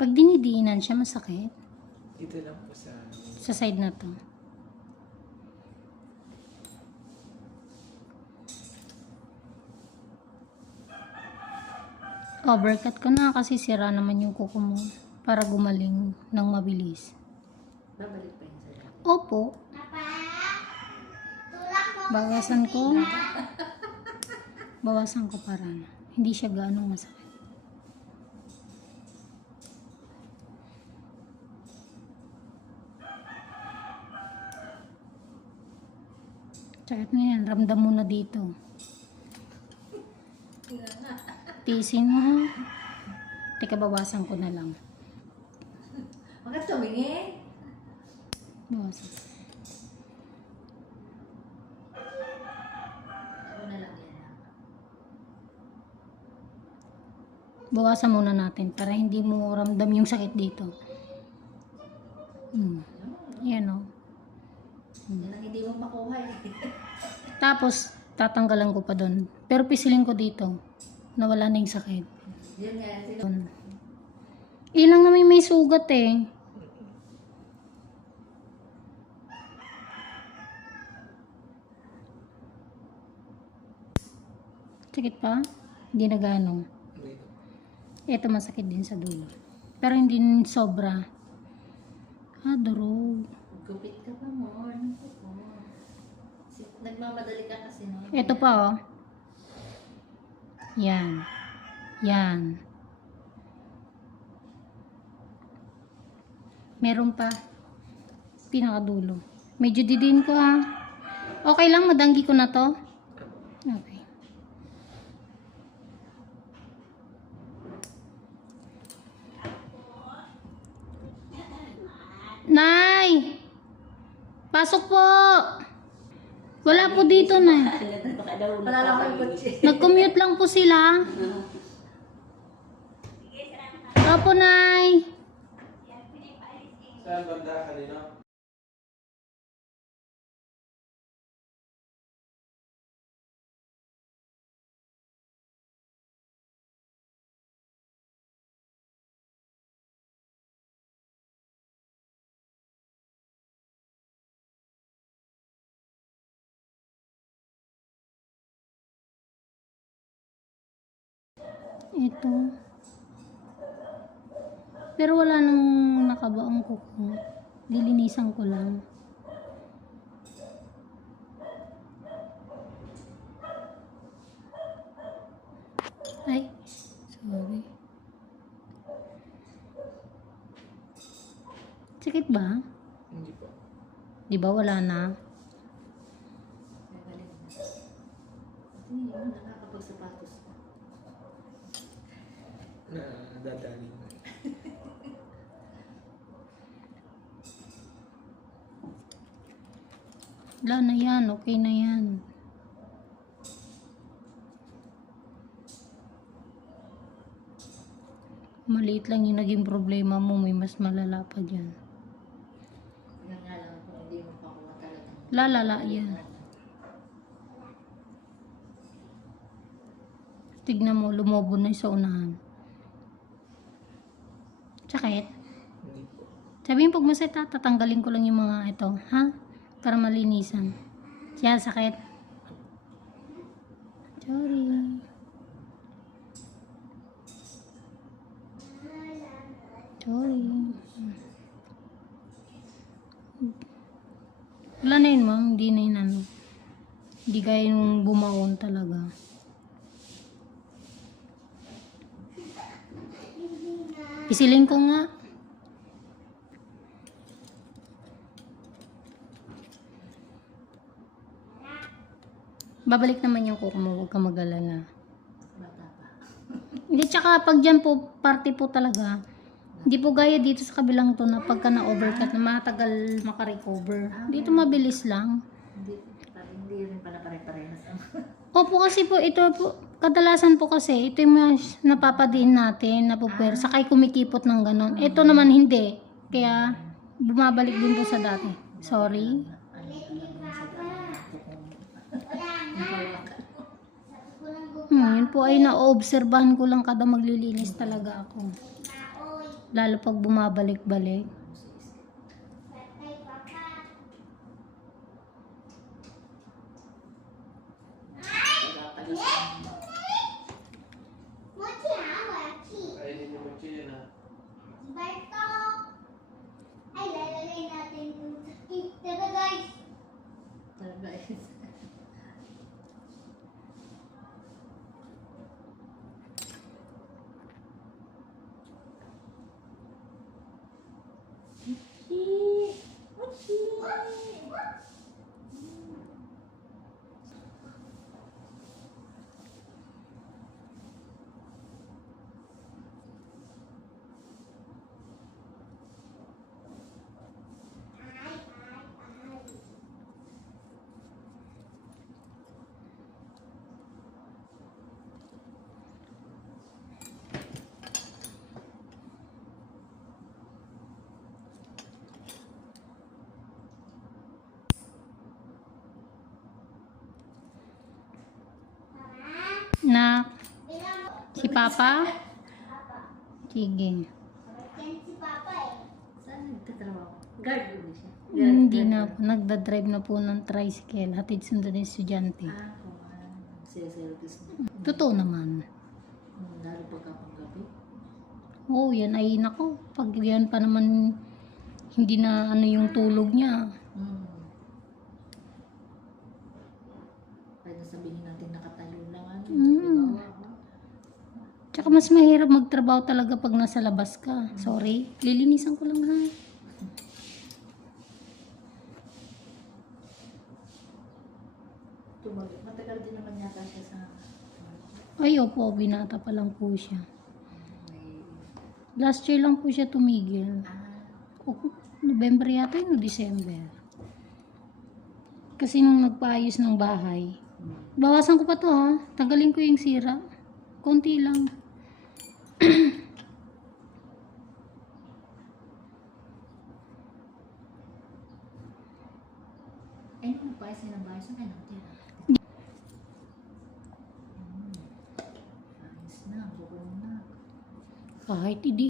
Pag dinidiinan siya, masakit. Dito lang po sa... Sa side na to. Overcut ko na kasi sira naman yung kuko mo para gumaling ng mabilis. Babalik pa yun sa'yo. Opo. Bawasan ko. Bawasan ko para na. Hindi siya gaano masakit. Sakit na yan. Ramdam mo na dito. Tiisin mo ha. Teka, bawasan ko na lang. Ka tumingin. Bawasan. Bawasan muna natin para hindi mo ramdam yung sakit dito. Hmm. Yan o. Yan ang hindi mo makuha eh. Tapos, tatanggalan ko pa doon. Pero pisilin ko dito. Nawala na yung sakit. Yun nga. Ilang naman may sugat eh. Sakit pa? Hindi na gano'n. Hindi. Ito masakit din sa dulo. Pero hindi sobra. Ah, durog. Gupit ka pa mo. Ano ko Nagmamadali ka kasi no? Ito pa oh. Yan. Yan. Meron pa. Pinakadulo. Medyo didin ko ha. Okay lang, madanggi ko na to. Okay. Nay! Pasok po! Wala po dito na. Wala lang yung kutsi. Nag-commute lang po sila. Opo, Nay. Saan banda kanina? Ito. Pero wala nang nakabaong kuko. Lilinisan ko lang. Ay, sorry. Sakit ba? Hindi po. Di ba wala na? Hindi mo nakakapagsapatos ka. Na dadali. Wala na yan. Okay na yan. Maliit lang yung naging problema mo. May mas malala pa dyan. Lalala yan. Tignan mo, lumobo na sa unahan. Sakit? Sabihin pag masakit ha, tatanggalin ko lang yung mga ito, ha? Para malinisan. Yan, sakit. Sorry. Sorry. Wala na yun, ma'am. Hindi na yun, ano. Hindi kaya bumaon talaga. Pisilin ko nga. Babalik naman yung kuko mo, huwag ka mag-alala. Hindi, tsaka pag dyan po, party po talaga. Hindi po gaya dito sa kabilang to na pagka na-overcut na matagal makarecover. Dito mabilis lang. Hindi, hindi rin pala pare-parehas. Opo kasi po, ito po, kadalasan po kasi, ito yung napapadiin natin, napupwer, sakay kumikipot ng ganon. Ito naman hindi. Kaya, bumabalik din po sa dati. Sorry. Hmm, yun po ay na-obserbahan ko lang kada maglilinis talaga ako. Lalo pag bumabalik-balik. Kainin yung mochi yun ah. Talaga eh. Na, si Papa? Sige. Saan nagtatrabaho? Guard ulit siya. Hindi na po. Nagda-drive na po ng tricycle. Hatid sundo ng estudyante. Mo. Totoo naman. Lalo pagka panggabi. Oo, yan ay nako. Pag yan pa naman hindi na ano yung tulog niya. Hmm. Pwede sabihin natin nakatayo lang ano. Mm. Kawawa ka. Tsaka mas mahirap magtrabaho talaga pag nasa labas ka. Sorry. Lilinisan ko lang ha. Tumag- Matagal din naman yata siya sa Ay, opo. Binata pa lang po siya. may Last year lang po siya tumigil. ah, O, November yata yun o December. Kasi nung nagpaayos ng bahay, bawasan ko pa to ha. Tanggalin ko yung sira. Konti lang. Nung nagpaayos niya ng bahay, saan kayo nakatira? Hmm. Ayos na, buko na. Kahit hindi